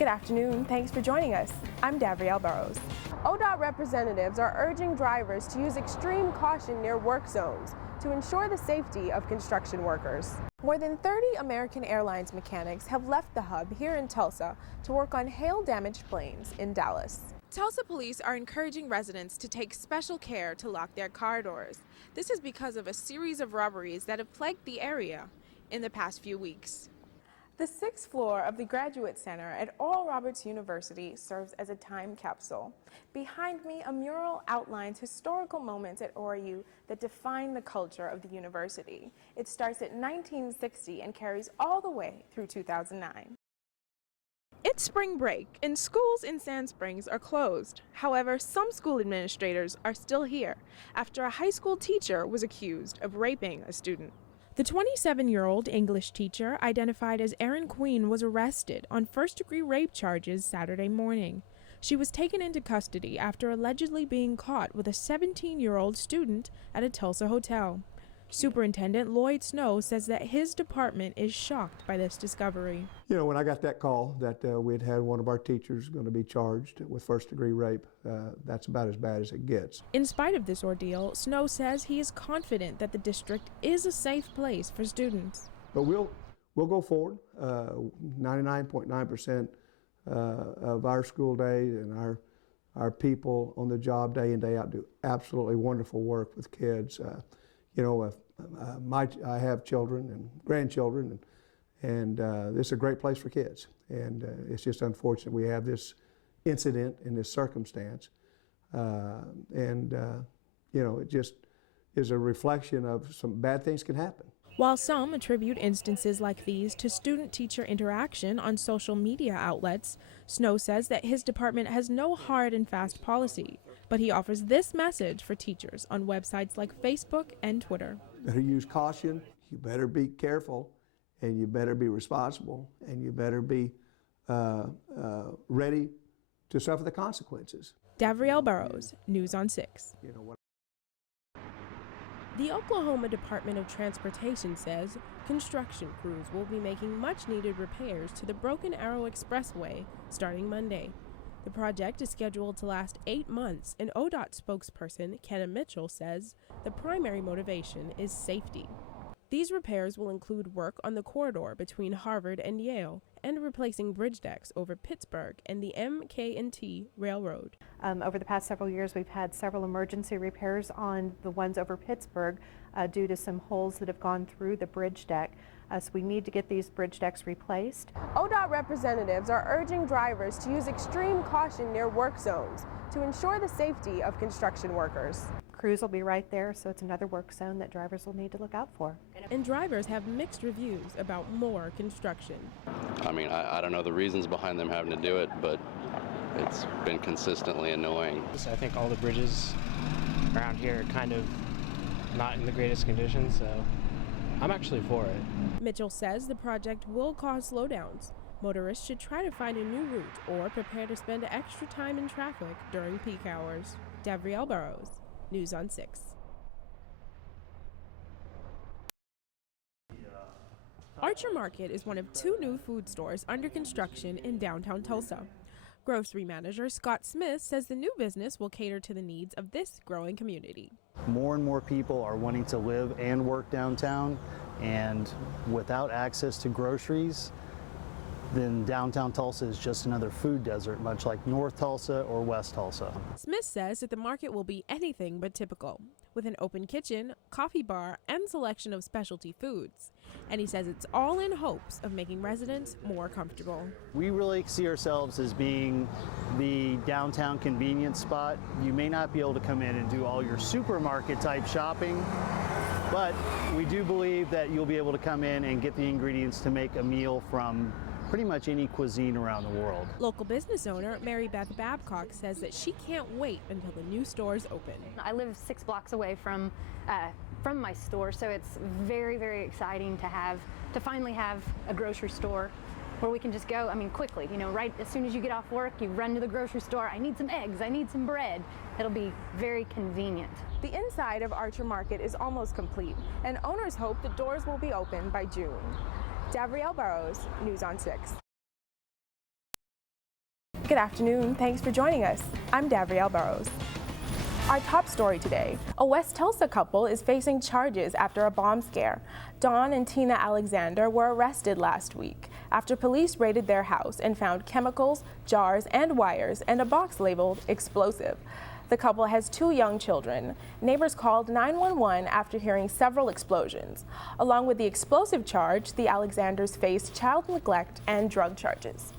Good afternoon. Thanks for joining us. I'm Davrielle Burrows. ODOT representatives are urging drivers to use extreme caution near work zones to ensure the safety of construction workers. More than 30 American Airlines mechanics have left the hub here in Tulsa to work on hail-damaged planes in Dallas. Tulsa police are encouraging residents to take special care to lock their car doors. This is because of a series of robberies that have plagued the area in the past few weeks. The 6th floor of the Graduate Center at Oral Roberts University serves as a time capsule. Behind me, a mural outlines historical moments at ORU that define the culture of the university. It starts at 1960 and carries all the way through 2009. It's spring break, and schools in Sand Springs are closed. However, some school administrators are still here after a high school teacher was accused of raping a student. The 27-year-old English teacher, identified as Erin Queen, was arrested on first-degree rape charges Saturday morning. She was taken into custody after allegedly being caught with a 17-year-old student at a Tulsa hotel. Superintendent Lloyd Snow says that his department is shocked by this discovery. You know, when I got that call that we'd had one of our teachers going to be charged with first-degree rape, that's about as bad as it gets. In spite of this ordeal, Snow says he is confident that the district is a safe place for students. But we'll go forward. 99.9% of our school day and our people on the job day in, day out do absolutely wonderful work with kids. You know, I have children and grandchildren, and this is a great place for kids. And it's just unfortunate we have this incident in this circumstance. You know, it just is a reflection of some bad things can happen. While some attribute instances like these to student-teacher interaction on social media outlets, Snow says that his department has no hard and fast policy, but he offers this message for teachers on websites like Facebook and Twitter. Better use caution, you better be careful, and you better be responsible, and you better be ready to suffer the consequences. Davrielle Burrows, News on 6. The Oklahoma Department of Transportation says construction crews will be making much-needed repairs to the Broken Arrow Expressway starting Monday. The project is scheduled to last 8 months, and ODOT spokesperson Kenna Mitchell says the primary motivation is safety. These repairs will include work on the corridor between Harvard and Yale and replacing bridge decks over Pittsburgh and the MK&T Railroad. Over the past several years, we've had several emergency repairs on the ones over Pittsburgh due to some holes that have gone through the bridge deck. So we need to get these bridge decks replaced. ODOT representatives are urging drivers to use extreme caution near work zones to ensure the safety of construction workers. Crews will be right there, so it's another work zone that drivers will need to look out for. And drivers have mixed reviews about more construction. I mean, I don't know the reasons behind them having to do it, but it's been consistently annoying. I think all the bridges around here are kind of not in the greatest condition, so I'm actually for it. Mitchell says the project will cause slowdowns. Motorists should try to find a new route or prepare to spend extra time in traffic during peak hours. Davrielle Burrows, News on 6. Archer Market is one of 2 new food stores under construction in downtown Tulsa. Grocery manager Scott Smith says the new business will cater to the needs of this growing community. More and more people are wanting to live and work downtown, and without access to groceries, then downtown Tulsa is just another food desert, much like North Tulsa or West Tulsa. Smith says that the market will be anything but typical, with an open kitchen, coffee bar, and selection of specialty foods. And he says it's all in hopes of making residents more comfortable. We really see ourselves as being the downtown convenience spot. You may not be able to come in and do all your supermarket type shopping, but we do believe that you'll be able to come in and get the ingredients to make a meal from pretty much any cuisine around the world. Local business owner Mary Beth Babcock says that she can't wait until the new stores open. I live 6 blocks away from my store, so it's very, very exciting to finally have a grocery store where we can just go, I mean, quickly, you know, right as soon as you get off work, you run to the grocery store, I need some eggs, I need some bread. It'll be very convenient. The inside of Archer Market is almost complete, and owners hope the doors will be open by June. Davrielle Burrows, News on 6. Good afternoon. Thanks for joining us. I'm Davrielle Burrows. Our top story today, a West Tulsa couple is facing charges after a bomb scare. Dawn and Tina Alexander were arrested last week after police raided their house and found chemicals, jars, and wires and a box labeled explosive. The couple has 2 young children. Neighbors called 911 after hearing several explosions. Along with the explosive charge, the Alexanders faced child neglect and drug charges.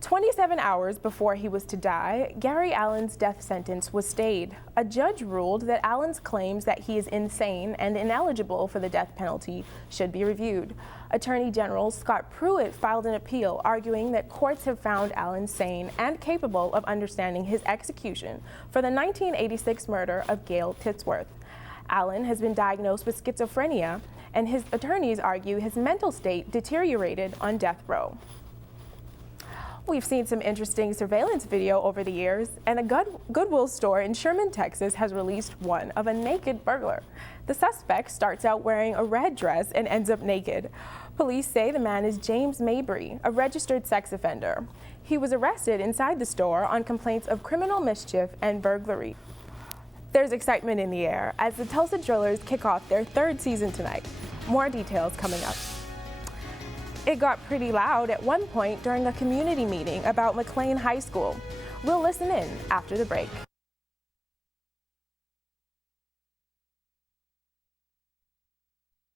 27 hours before he was to die, Gary Allen's death sentence was stayed. A judge ruled that Allen's claims that he is insane and ineligible for the death penalty should be reviewed. Attorney General Scott Pruitt filed an appeal arguing that courts have found Allen sane and capable of understanding his execution for the 1986 murder of Gail Titsworth. Allen has been diagnosed with schizophrenia, and his attorneys argue his mental state deteriorated on death row. We've seen some interesting surveillance video over the years, and a Goodwill store in Sherman, Texas has released one of a naked burglar. The suspect starts out wearing a red dress and ends up naked. Police say the man is James Mabry, a registered sex offender. He was arrested inside the store on complaints of criminal mischief and burglary. There's excitement in the air as the Tulsa Drillers kick off their 3rd season tonight. More details coming up. It got pretty loud at one point during a community meeting about McLean High School. We'll listen in after the break.